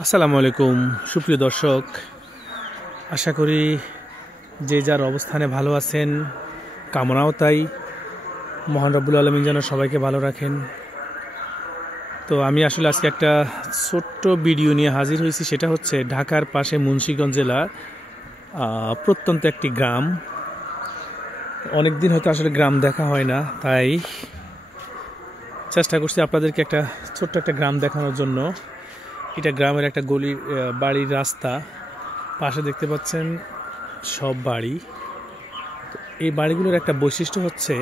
আসসালামু আলাইকুম সুপ্রিয় দর্শক, আশা করি যে যার অবস্থানে ভালো আছেন, কামনাও তাই। মহান রব্বুল আলামিন যেন সবাইকে ভালো রাখেন। তো আমি আসলে আজকে একটা ছোট্ট ভিডিও নিয়ে হাজির হয়েছি। সেটা হচ্ছে ঢাকার পাশে মুন্সিগঞ্জ জেলা প্রত্যন্ত একটি গ্রাম। অনেক দিন হয়তো আসলে গ্রাম দেখা হয় না, তাই চেষ্টা করছি আপনাদেরকে একটা ছোট্ট একটা গ্রাম দেখানোর জন্য। এটা গ্রামের একটা গলি, বাড়ির রাস্তা, পাশে দেখতে পাচ্ছেন সব বাড়ি। এই বাড়িগুলোর একটা বৈশিষ্ট্য হচ্ছে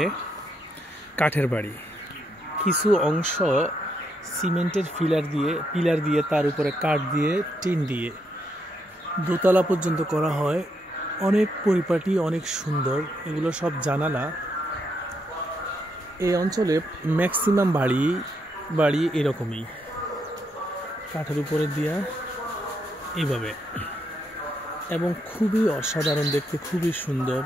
কাঠের বাড়ি। কিছু অংশ সিমেন্টের পিলার দিয়ে তার উপরে কাঠ দিয়ে টিন দিয়ে দোতলা পর্যন্ত করা হয়। অনেক পরিপাটি, অনেক সুন্দর। এগুলো সব জানালা। এই অঞ্চলে ম্যাক্সিমাম বাড়ি এরকমই, কাঠের উপরে দিয়া এইভাবে, এবং খুবই অসাধারণ দেখতে, খুবই সুন্দর।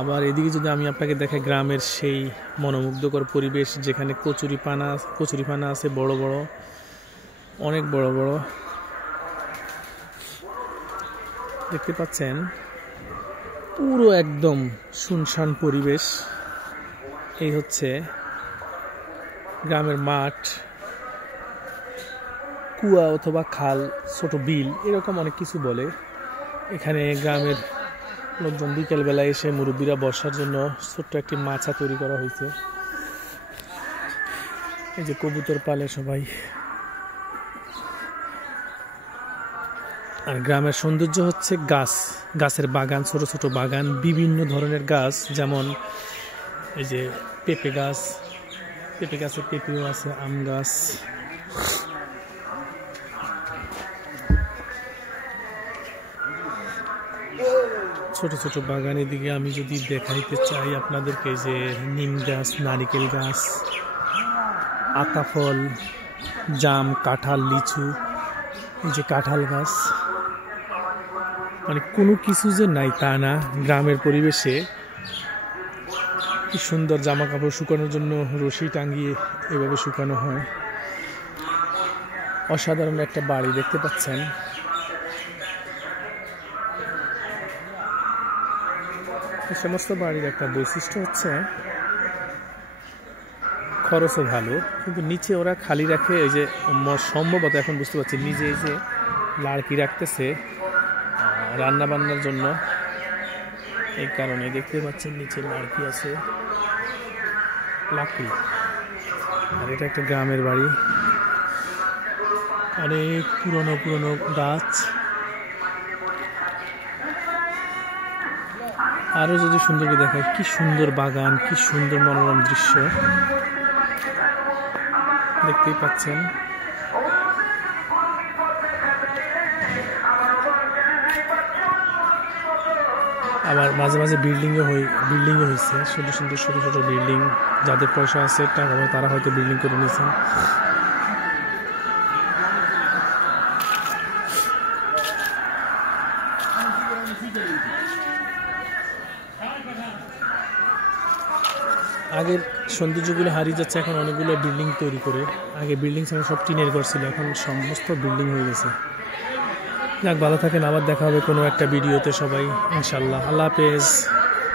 আবার এদিকে যদি আমি আপনাকে দেখাই গ্রামের সেই মনোমুগ্ধকর পরিবেশ, যেখানে কচুরিপানা আছে বড় বড়, অনেক বড় বড় দেখতে পাচ্ছেন। পুরো একদম শুনশান পরিবেশ। এই হচ্ছে গ্রামের মাঠ, কুয়া অথবা খাল, ছোট বিল, এরকম অনেক কিছু বলে। এখানে গ্রামের লোকজন বিকেলবেলায় এসে মুরব্বীরা বসার জন্য ছোট্ট একটি মাচা তৈরি করা হয়েছে। এই যে কবুতর পালে সবাই। আর গ্রামের সৌন্দর্য হচ্ছে গাছের বাগান, ছোট ছোট বাগান, বিভিন্ন ধরনের গাছ, যেমন এই যে পেঁপে গাছে পেঁপেও আছে, আম গাছ। ছোট ছোট বাগানের দিকে আমি যদি দেখাইতে চাই আপনাদেরকে, যে নিম গাছ, নারিকেল গাছ, আতাফল, জাম, কাঁঠাল, লিচু, এই যে কাঁঠাল গাছ, মানে কোনো কিছু যে নাই তা না। গ্রামের পরিবেশে কি সুন্দর। জামা কাপড় শুকানোর জন্য রশি টাঙ্গিয়ে এভাবে শুকানো হয়। অসাধারণ একটা বাড়ি দেখতে পাচ্ছেন। এই সমস্ত বাড়ির একটা বৈশিষ্ট্য হচ্ছে খরচও ভালো, কিন্তু নিচে ওরা খালি রাখে। এই যে সম্ভবত এখন বুঝতে পারছি, নিজে এই যে লাড়কি রাখতেছে রান্না বান্নার জন্য, এই কারণে দেখতে পাচ্ছেন নিচে লাড়কি আছে, লাকড়ি। আর এটা একটা গ্রামের বাড়ি, অনেক পুরনো গাছ। আরো যদি সুন্দর করে দেখায়, কি সুন্দর বাগান, কি সুন্দর মনোরম দৃশ্য দেখতেই পাচ্ছেন। আবার মাঝে মাঝে বিল্ডিংও হয়েছে, সুন্দর সুন্দর ছোট ছোট বিল্ডিং। যাদের পয়সা আছে, টাকা তারা হয়তো বিল্ডিং করে নিয়েছেন। আগের সৌন্দর্যগুলো হারিয়ে যাচ্ছে, এখন অনেকগুলো বিল্ডিং তৈরি করে। আগে বিল্ডিং ছিল, সব টিনের ঘর ছিল, এখন সমস্ত বিল্ডিং হয়ে গেছে। যাক, ভালো থাকেন, আবার দেখা হবে কোনো একটা ভিডিওতে সবাই, ইনশাল্লাহ। আল্লাহ হাফেজ।